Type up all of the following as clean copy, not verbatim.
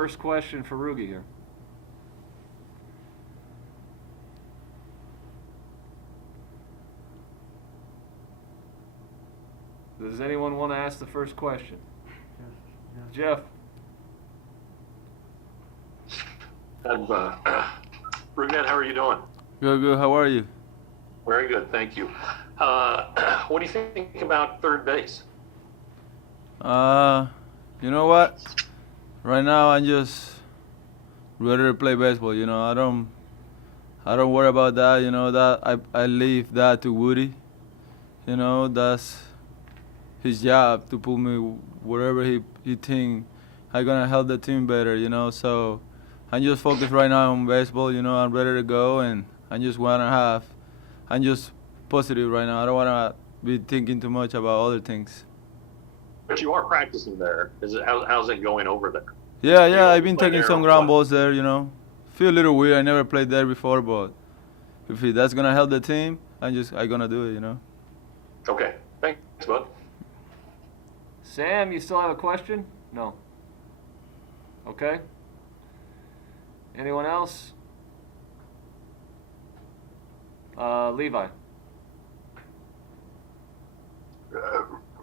first question for Rugi here. Does anyone want to ask the first question? Jeff. Rougned, how are you doing? Good. How are you? Very good, thank you. What do you think about third base? You know what? Right now I'm just ready to play baseball. You know, I don't worry about that. You know that I leave that to Woody. You know, that's his job to put me wherever he think I gonna help the team better. You know, so I'm just focused right now on baseball. You know, I'm ready to go, and I'm just positive right now. I don't wanna be thinking too much about other things. But you are practicing there. How's it going over there? Yeah, I've been taking some ground balls there, you know. Feel a little weird. I never played there before, but if that's gonna help the team, I gonna do it, you know. Okay, thanks, bud. Sam, you still have a question? No. Okay. Anyone else? Levi.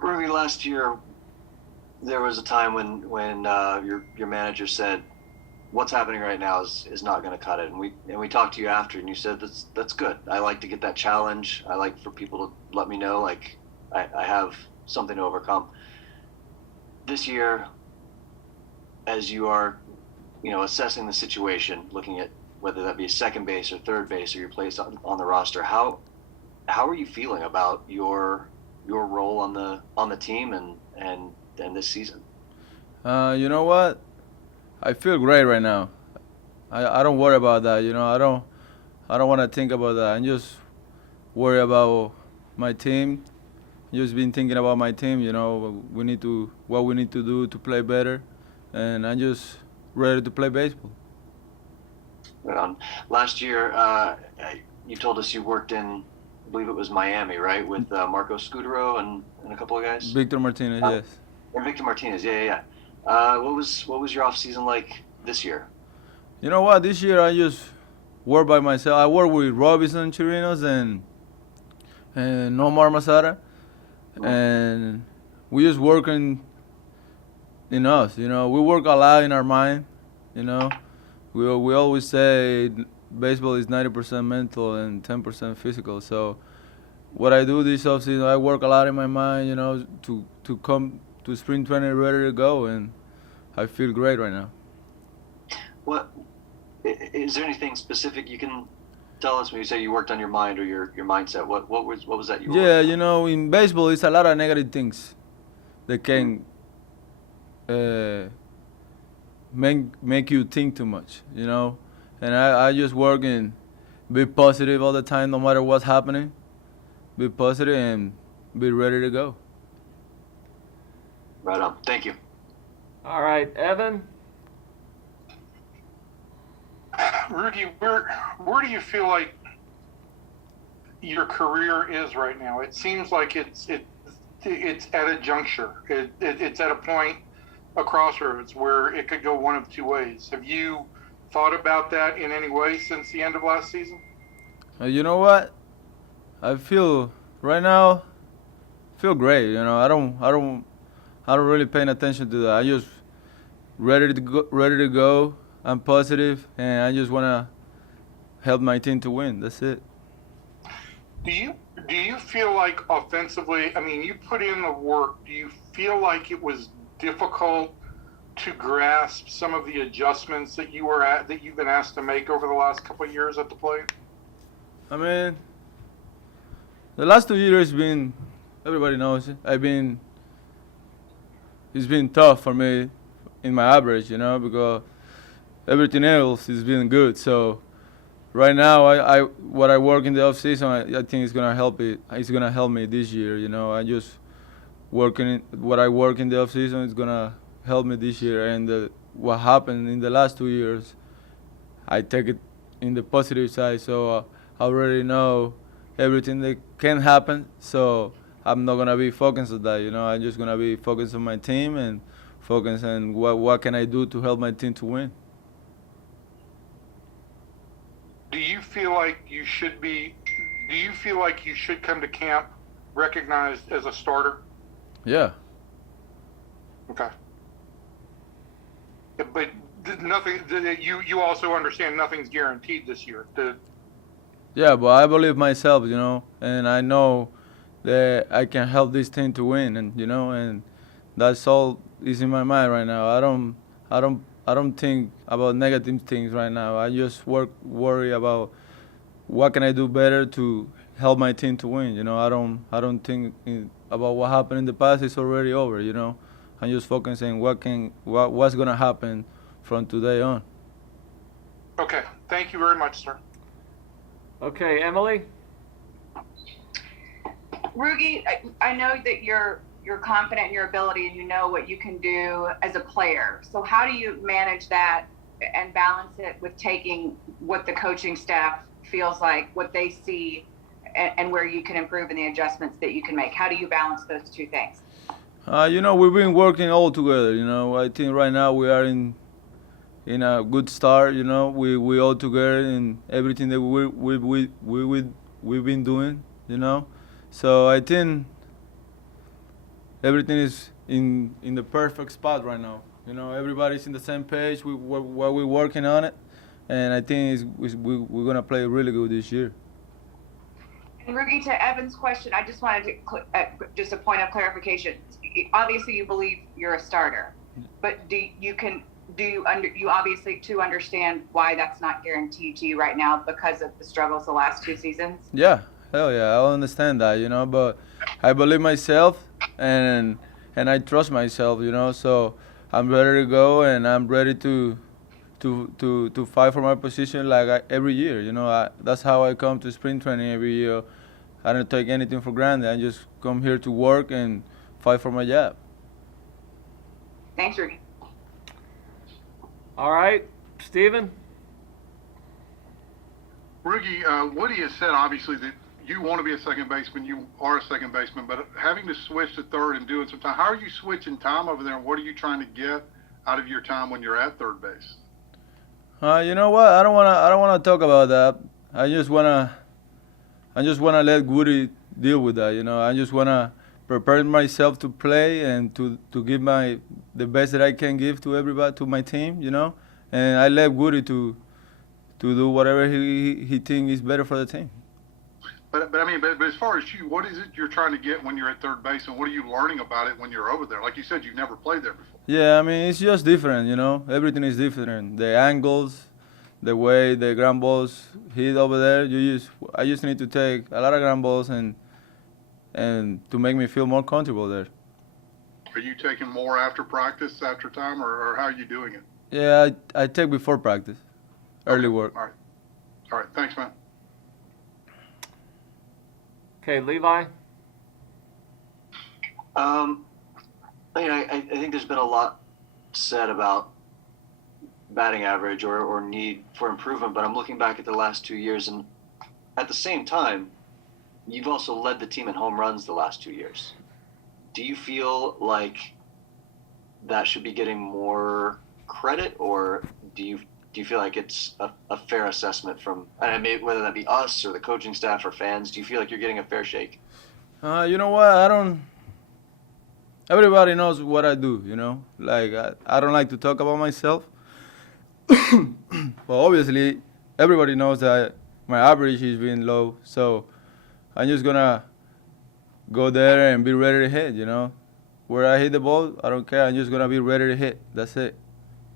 Ruby, last year there was a time when your manager said, "What's happening right now is not going to cut it." And we talked to you after, and you said that's good. I like to get that challenge. I like for people to let me know like I have something to overcome. This year, as you are, assessing the situation, looking at whether that be second base or third base or your place on the roster, how are you feeling about your role on the team and this season? You know what? I feel great right now. I don't worry about that. You know, I don't want to think about that. I'm just worried about my team. Just been thinking about my team. You know, what we need to do to play better, and I'm just ready to play baseball. Last year, you told us you worked in, I believe it was Miami, right, with Marco Scudero and a couple of guys. Victor Martinez, yes. And Victor Martinez, yeah. What was your off season like this year? You know what? This year I just work by myself. I work with Robinson Chirinos and Nomar Masada, and we just working in us. You know, we work a lot in our mind. You know, we always say baseball is 90% mental and 10% physical. So what I do this offseason, I work a lot in my mind. You know, to come to spring training ready to go, and I feel great right now. What is there anything specific you can tell us when you say you worked on your mind or your mindset? What was that you were Yeah, you know, in baseball, it's a lot of negative things that can make you think too much, you know. And I just work and be positive all the time, no matter what's happening. Be positive and be ready to go. Right on. Thank you. All right, Evan. Rudy, where do you feel like your career is right now? It seems like it's at a juncture. It's at a point, a crossroads, where it could go one of two ways. Have you thought about that in any way since the end of last season? You know what? I feel right now feel great. You know, I don't really paying attention to that. I just ready to go. I'm positive, and I just wanna help my team to win. That's it. Do you feel like offensively? I mean, you put in the work. Do you feel like it was difficult to grasp some of the adjustments that you've been asked to make over the last couple of years at the plate? I mean, the last 2 years been, everybody knows it. It's been tough for me in my average, you know, because everything else is been good. So right now, what I work in the off season, I think it's gonna help it. It's gonna help me this year, you know. I just what I work in the off season is gonna help me this year. And what happened in the last 2 years, I take it in the positive side. So I already know everything that can happen. So I'm not gonna be focused on that, you know. I'm just gonna be focused on my team and focus on what can I do to help my team to win. Do you feel like you should come to camp recognized as a starter? Yeah. Okay. But nothing. You also understand nothing's guaranteed this year. Yeah, but I believe myself, and I know that I can help this team to win, and that's all is in my mind right now. I don't think about negative things right now. I just worry about what can I do better to help my team to win. I don't think about what happened in the past. It's already over. I'm just focusing what's gonna happen from today on. Okay. Thank you very much, sir. Okay, Emily? Rougned, I know that you're confident in your ability and you know what you can do as a player. So how do you manage that and balance it with taking what the coaching staff feels like, what they see, and where you can improve and the adjustments that you can make? How do you balance those two things? We've been working all together. I think right now we are in a good start. We all together in everything that we've been doing. So I think everything is in the perfect spot right now. Everybody's in the same page. While we're working on it, and I think we're gonna play really good this year. And Rougned, to Evan's question, I just wanted to just a point of clarification. Obviously, you believe you're a starter, but you obviously too understand why that's not guaranteed to you right now because of the struggles the last 2 seasons? Yeah, hell yeah, I understand that, but I believe myself and I trust myself, so I'm ready to go and I'm ready to fight for my position like every year, that's how I come to spring training every year. I don't take anything for granted. I just come here to work and fight for my job. Thanks, Rougned. All right, Steven? Rougned, Woody has said obviously that you want to be a second baseman, you are a second baseman, but having to switch to third and doing some time, how are you switching time over there, and what are you trying to get out of your time when you're at third base? You know what? I don't wanna talk about that. I just wanna let Woody deal with that. I just wanna prepare myself to play and to give the best that I can give to everybody, to my team. And I let Woody to do whatever he thinks is better for the team. But as far as you, what is it you're trying to get when you're at third base, and what are you learning about it when you're over there? Like you said, you've never played there before. Yeah, it's just different, Everything is different. The angles, the way the ground balls hit over there. I just need to take a lot of ground balls and to make me feel more comfortable there. Are you taking more after practice, after time, or how are you doing it? Yeah, I take before practice, early work. All right. Thanks, man. Okay, Levi? I think there's been a lot said about batting average or need for improvement, but I'm looking back at the last 2 years, and at the same time, you've also led the team in home runs the last 2 years. Do you feel like that should be getting more credit, or do you feel like it's a fair assessment from, whether that be us or the coaching staff or fans? Do you feel like you're getting a fair shake? You know what? Everybody knows what I do, Like, I don't like to talk about myself. But obviously, everybody knows that my average is being low. So I'm just going to go there and be ready to hit, Where I hit the ball, I don't care. I'm just going to be ready to hit. That's it.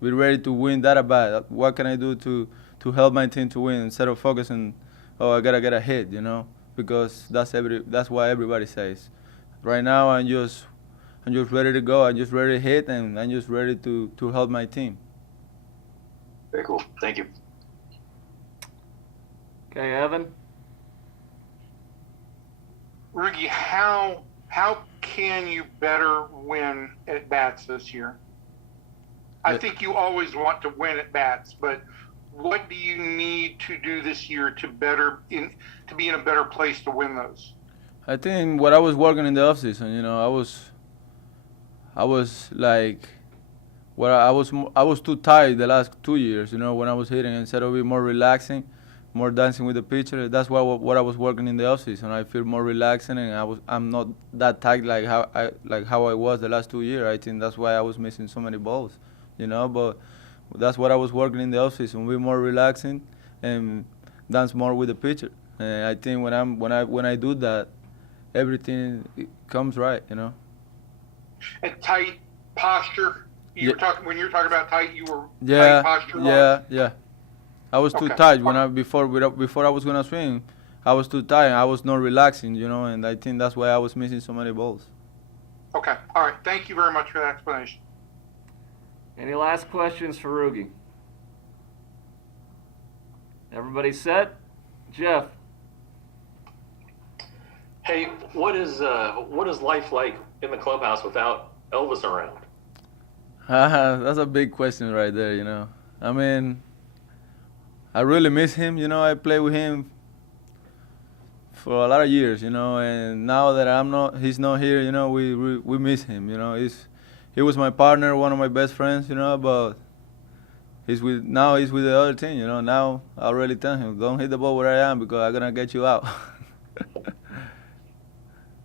Be ready to win that at bat. What can I do to help my team to win instead of focusing, I got to get a hit, Because that's what everybody says. Right now, I'm just ready to go. I'm just ready to hit, and I'm just ready to help my team. Very cool. Thank you. Okay, Evan? Rougned, how can you better win at bats this year? I think you always want to win at bats, but what do you need to do this year to be in a better place to win those? I think what I was working in the offseason, I was like Well, I was too tired the last 2 years, when I was hitting. Instead of being more relaxing, more dancing with the pitcher. That's what I was working in the off season. I feel more relaxing, and I'm not that tight like how I was the last 2 years. I think that's why I was missing so many balls, But that's what I was working in the off season. Be more relaxing and dance more with the pitcher. And I think when I do that, everything comes right. And tight posture. Yeah. When you're talking about tight, you were Yeah, tight posture. yeah. I was too Okay. tight before I was gonna swing. I was too tight. I was not relaxing, and I think that's why I was missing so many balls. Okay. All right. Thank you very much for that explanation. Any last questions for Rougie? Everybody set? Jeff. Hey, what is life like in the clubhouse without Elvis around? That's a big question right there. I mean, I really miss him. I played with him for a lot of years. And now that he's not here. We miss him. He was my partner, one of my best friends. But he's with the other team. Now I already tell him, don't hit the ball where I am because I'm gonna get you out.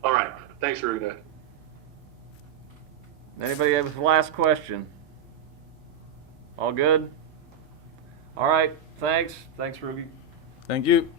All right. Thanks, Rougned. Anybody have a last question? All good? All right. Thanks. Thanks, Rougie. Thank you.